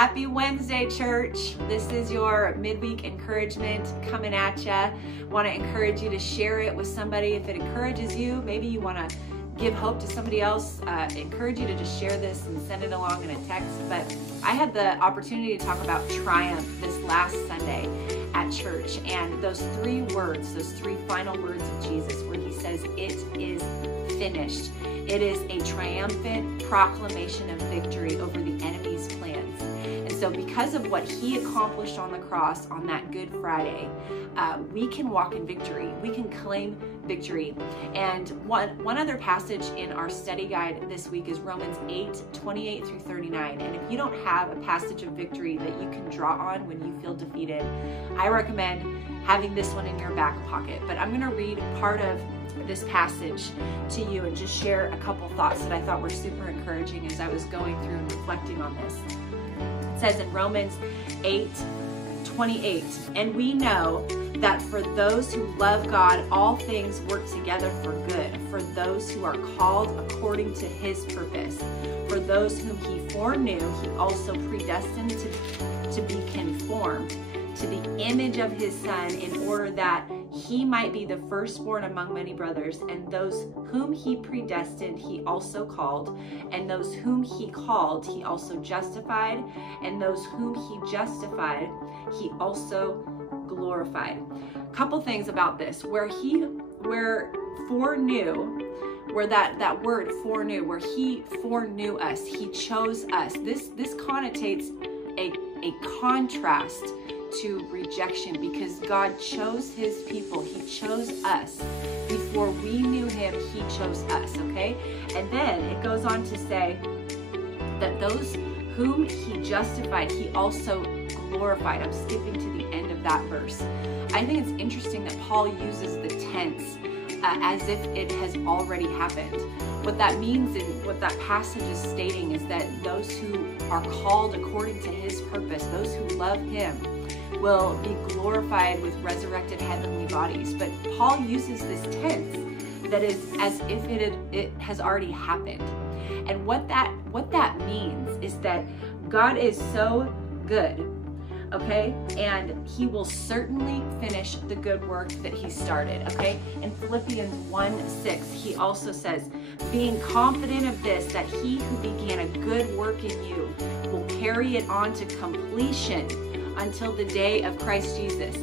Happy Wednesday, church. This is your midweek encouragement coming at ya. Want to encourage you to share it with somebody if it encourages you. Maybe you want to give hope to somebody else. Encourage you to just share this and send it along in a text. But I had the opportunity to talk about triumph this last Sunday at church, and those three words, those three final words of Jesus, where he says, "It is finished." It is a triumphant proclamation of victory over the enemy's plans. And so because of what he accomplished on the cross on that Good Friday, we can walk in victory. We can claim victory. And one other passage in our study guide this week is Romans 8:28 through 39. And if you don't have a passage of victory that you can draw on when you feel defeated, I recommend having this one in your back pocket. But I'm going to read part of this passage to you and just share a couple thoughts that I thought were super encouraging as I was going through and reflecting on this. It says in Romans 8:28, "And we know that for those who love God, all things work together for good, for those who are called according to his purpose. For those whom he foreknew, he also predestined to be conformed to the image of his Son, in order that he might be the firstborn among many brothers. And those whom he predestined, he also called. And those whom he called, he also justified. And those whom he justified, he also glorified." A couple things about this. Where foreknew, where that word foreknew, where he foreknew us, he chose us. This connotates a contrast to rejection, because God chose his people. He chose us. Before we knew him, he chose us, okay? And then it goes on to say that those whom he justified, he also glorified. I'm skipping to the end of that verse. I think it's interesting that Paul uses the tense as if it has already happened. What that means and what that passage is stating is that those who are called according to his purpose, those who love him, will be glorified with resurrected heavenly bodies. But Paul uses this tense that is as if it has already happened. And what that means is that God is so good, okay? And he will certainly finish the good work that he started, okay? In Philippians 1:6, he also says, "Being confident of this, that he who began a good work in you will carry it on to completion until the day of Christ Jesus."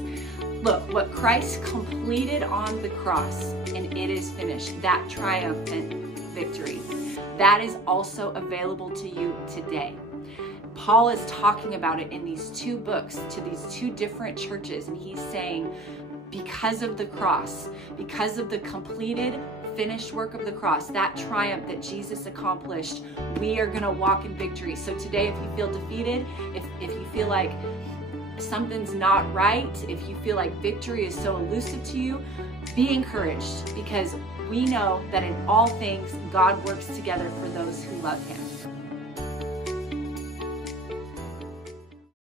Look, what Christ completed on the cross, and it is finished, that triumphant victory, that is also available to you today. Paul is talking about it in these two books to these two different churches, and he's saying, because of the cross, because of the completed, finished work of the cross, that triumph that Jesus accomplished, we are going to walk in victory. So today, if you feel defeated, if you feel like something's not right, if you feel like victory is so elusive to you, be encouraged, because we know that in all things, God works together for those who love him.